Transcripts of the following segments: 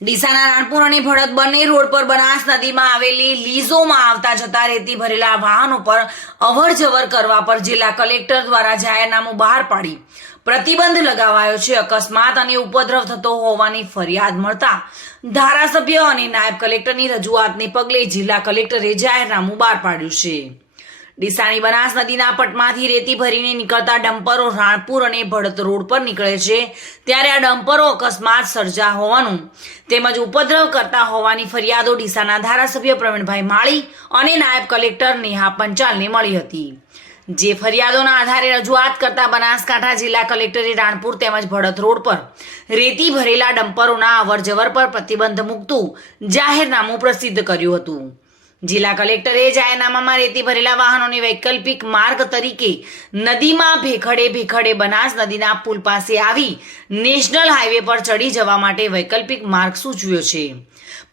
ડીસાના રાણપુર અને ભડત બંને રોડ પર બનાસ નદીમાં આવેલી લીઝોમાં આવતા જતા રેતી ભરેલા વાહનો પર અવરજવર કરવા પર જિલ્લા કલેક્ટર દ્વારા જાહેરનામું બહાર પાડી પ્રતિબંધ લગાવાયો છે। અકસ્માત અને ઉપદ્રવ થતો હોવાની ફરિયાદ મળતા ધારાસભ્ય અને નાયબ કલેક્ટરની રજૂઆતને પગલે જિલ્લા કલેક્ટરે જાહેરનામું બહાર પાડ્યું છે। ડીસાની બનાસ નદીના પટમાંથી રેતી ભરીને નીકળતા ડમ્પરો રાણપુર અને ભડત રોડ પર નીકળે છે, ત્યારે આ ડમ્પરો અકસ્માત સર્જા હોવાનું તેમજ ઉપદ્રવ કરતા હોવાની ફરિયાદો ડીસાના ધારાસભ્ય પ્રવીણભાઈ માળી અને નાયબ કલેક્ટર નેહા પંચાલને મળી હતી। જે ફરિયાદોના આધારે રજૂઆત કરતા બનાસકાંઠા જિલ્લા કલેક્ટરે રાણપુર તેમજ ભડત રોડ પર રેતી ભરેલા ડમ્પરોના અવરજવર પર પ્રતિબંધ મૂકતું જાહેરનામું પ્રસિદ્ધ કર્યું હતું। જિલ્લા કલેક્ટરે જાહેરનામામાં રેતી ભરેલા વાહનોને વૈકલ્પિક માર્ગ તરીકે નદીમાં ભેખડે બનાસ નદીના પુલ પાસે આવી નેશનલ હાઈવે પર ચડી જવા માટે વૈકલ્પિક માર્ગ સૂચવ્યો છે,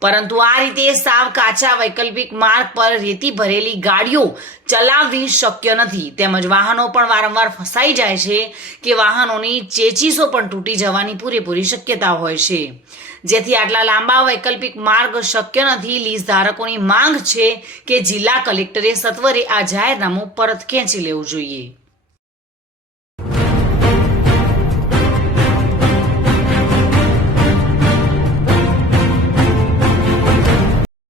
પરંતુ આ રીતે સાવ કાચા વૈકલ્પિક માર્ગ પર રેતી ભરેલી ગાડીઓ ચલાવવી શક્ય નથી, તેમજ વાહનો પણ વારંવાર ફસાઈ જાય છે કે વાહનોની ચેચીસો પણ તૂટી જવાની પૂરેપૂરી શક્યતા હોય છે, જેથી આટલા લાંબા વૈકલ્પિક માર્ગ શક્ય નથી। લીઝ ધારકોની માંગ છે કે જિલ્લા કલેક્ટરે સત્વરે આ જાહેરનામું પરત ખેંચી લેવું જોઈએ।